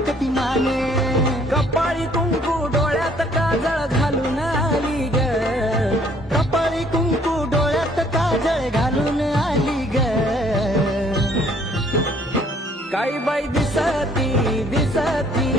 चिटकटी माने. कपाळी कुंकू डोळ्यात काजळ घालून आली ग. कपाळी कुंकू डोळ्यात काजळ घालून आली ग. काही बाई दिसती दिसती